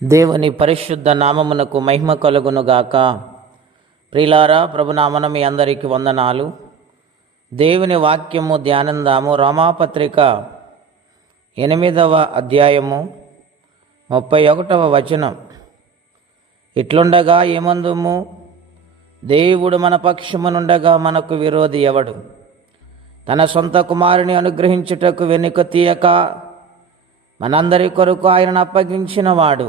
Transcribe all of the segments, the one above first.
దేవుని పరిశుద్ధ నామమునకు మహిమ కలుగునుగాక. ప్రియులారా, ప్రభునామన మీ అందరికీ వందనాలు. దేవుని వాక్యము ధ్యానందాము. రోమాపత్రిక 8వ అధ్యాయము 31వ వచనం. ఇట్లుండగా ఏమందుము? దేవుడు మన పక్షమునుండగా మనకు విరోధి ఎవడు? తన సొంత కుమారుని అనుగ్రహించుటకు వెనుక తీయక మనందరి కొరకు ఆయనను అప్పగించిన వాడు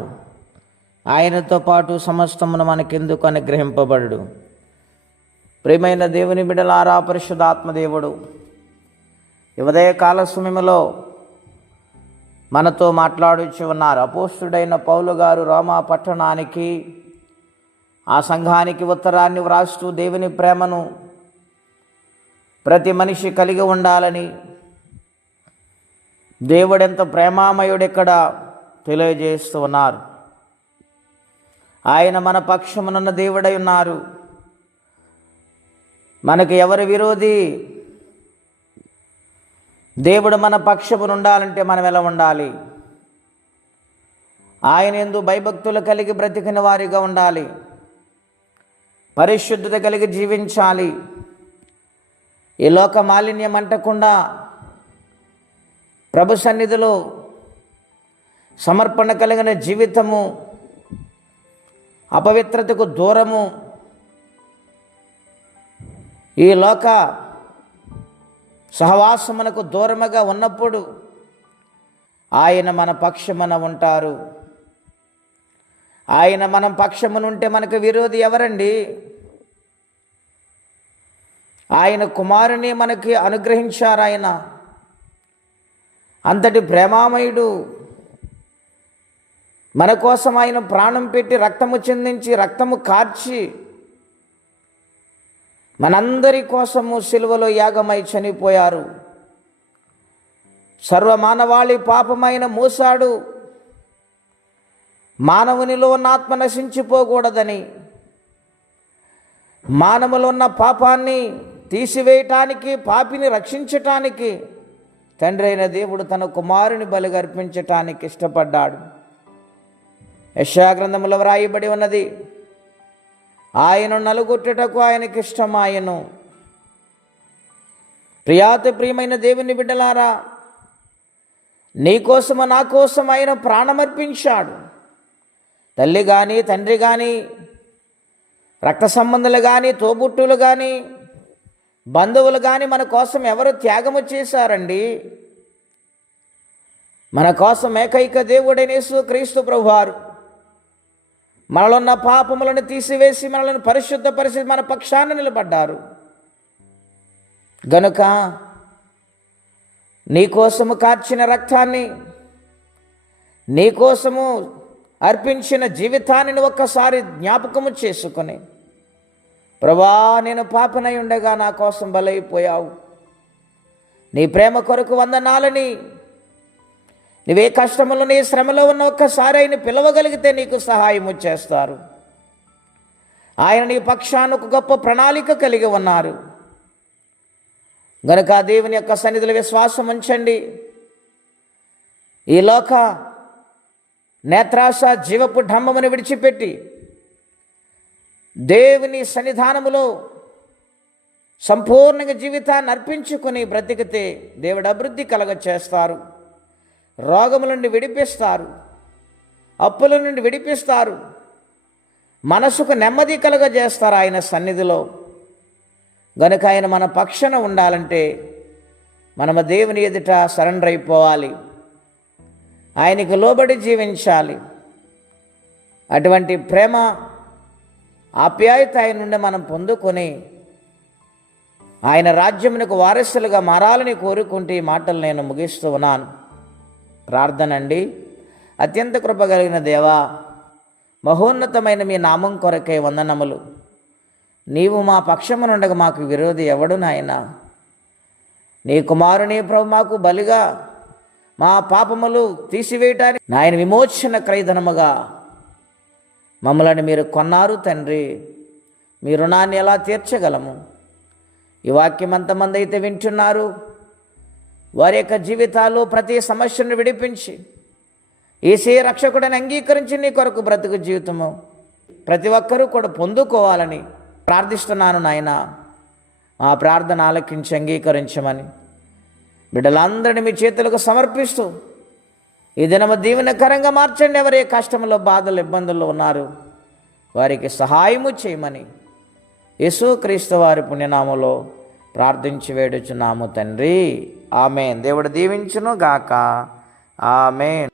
ఆయనతో పాటు సమస్తమును మనకెందుకు అనుగ్రహింపబడు? ప్రియమైన దేవుని బిడ్డలారా, పరిశుద్ధాత్మదేవుడు ఈ ఉదయకాల సమయంలో మనతో మాట్లాడుచు ఉన్నారు. అపోస్తుడైన పౌలు గారు రోమా పట్టణానికి, ఆ సంఘానికి ఉత్తరాన్ని వ్రాస్తూ దేవుని ప్రేమను ప్రతి మనిషి కలిగి ఉండాలని, దేవుడెంత ప్రేమామయుడు ఇక్కడ తెలియజేస్తూ ఉన్నారు. ఆయన మన పక్షమునున్న దేవుడై ఉన్నారు. మనకు ఎవరి విరోధి? దేవుడు మన పక్షమును ఉండాలంటే మనం ఎలా ఉండాలి? ఆయన యందు భయభక్తులు కలిగి బ్రతికిన వారిగా ఉండాలి. పరిశుద్ధత కలిగి జీవించాలి. ఈ లోక మాలిన్యం అంటకుండా ప్రభు సన్నిధిలో సమర్పణ కలిగిన జీవితము, అపవిత్రతకు దూరము, ఈ లోక సహవాసమునకు దూరముగా ఉన్నప్పుడు ఆయన మన పక్షమున ఉంటారు. ఆయన మనం పక్షమునుంటే మనకు విరోధి ఎవరండి? ఆయన కుమారుని మనకి అనుగ్రహించారు. ఆయన అంతటి ప్రేమామయుడు. మన కోసం ఆయన ప్రాణం పెట్టి రక్తము చిందించి రక్తము కార్చి మనందరి కోసము సిలువలో యాగమై చనిపోయారు. సర్వమానవాళి పాపమైన మోసాడు. మానవునిలో ఉన్న ఆత్మ నశించిపోకూడదని, మానవులో ఉన్న పాపాన్ని తీసివేయటానికి, పాపిని రక్షించటానికి తండ్రి అయిన దేవుడు తన కుమారుని బలిగా అర్పించటానికి ఇష్టపడ్డాడు. యెషయా గ్రంథములో వ్రాయబడి ఉన్నది, ఆయన నలుగొట్టుటకు ఆయనకి ఇష్టమాయను. ప్రియమైన దేవుని బిడ్డలారా, నీకోసము నా కోసం ఆయన ప్రాణమర్పించాడు. తల్లి కానీ, తండ్రి కానీ, రక్త సంబంధులు కానీ, తోబుట్టులు కానీ, బంధువులు కానీ మన కోసం ఎవరు త్యాగము చేశారండి? మన కోసం ఏకైక దేవుడైన యేసుక్రీస్తు ప్రభువారు మనలో ఉన్న పాపములను తీసివేసి మనల్ని పరిశుద్ధపరిచి మన పక్షాన నిలబడ్డారు. గనుక నీకోసము కార్చిన రక్తాన్ని, నీకోసము అర్పించిన జీవితాన్ని ఒక్కసారి జ్ఞాపకము చేసుకొని, ప్రభా, నేను పాపనై ఉండగా నా కోసం బలైపోయావు, నీ ప్రేమ కొరకు వందనాలని, నువ్వే కష్టములు, నీ శ్రమలో ఉన్న ఒక్కసారి ఆయన పిలవగలిగితే నీకు సహాయము చేస్తారు. ఆయన నీ పక్షాన ఒక గొప్ప ప్రణాళిక కలిగి ఉన్నారు. గనుక దేవుని యొక్క సన్నిధిలో విశ్వాసం ఉంచండి. ఈ లోక నేత్రాశ జీవపు ఢమ్మమును విడిచిపెట్టి దేవుని సన్నిధానములో సంపూర్ణంగా జీవితాన్ని అర్పించుకుని బ్రతికితే దేవుడు అభివృద్ధి కలగ చేస్తారు. రోగముల నుండి విడిపిస్తారు, అప్పుల నుండి విడిపిస్తారు, మనసుకు నెమ్మది కలగజేస్తారు ఆయన సన్నిధిలో. గనుక ఆయన మన పక్షాన ఉండాలంటే మనము దేవుని ఎదుట సరెండర్ అయిపోవాలి, ఆయనకు లోబడి జీవించాలి. అటువంటి ప్రేమ, ఆప్యాయత ఆయన నుండి మనం పొందుకొని ఆయన రాజ్యమునకు వారసులుగా మారాలని కోరుకుంటే ఈ మాటలు నేను ముగిస్తూ ఉన్నాను. ప్రార్థన అండి. అత్యంత కృప కలిగిన దేవా, మహోన్నతమైన మీ నామం కొరకై వందనములు. నీవు మా పక్షమునుండగా మాకు విరోధి ఎవడు నాయనా? నీ కుమారుని ప్రభు మాకు బలిగా మా పాపములు తీసివేయటానికి నాయన విమోచన క్రయధనముగా మమ్మల్ని మీరు కొన్నారు తండ్రి. మీ రుణాన్ని ఎలా తీర్చగలము? ఈ వాక్యం ఎంతమంది అయితే వింటున్నారు, వారి యొక్క జీవితాల్లో ప్రతి సమస్యను విడిపించి యేసయ్య రక్షకుడని అంగీకరించి నీ కొరకు బ్రతుకు జీవితము ప్రతి ఒక్కరూ కూడా పొందుకోవాలని ప్రార్థిస్తున్నాను నాయన. ఆ ప్రార్థన ఆలకించి అంగీకరించమని బిడ్డలందరినీ మీ చేతులకు సమర్పిస్తూ ఈ దినము దీవెనకరంగా మార్చండి. ఎవరే కష్టంలో, బాధలు, ఇబ్బందుల్లో ఉన్నారు వారికి సహాయము చేయమని యేసుక్రీస్తు వారి పుణ్యనామములో ప్రార్థించి వేడుచున్నాము తండ్రి. ఆమేన్. దేవుడు దీవించును గాక. ఆమేన్.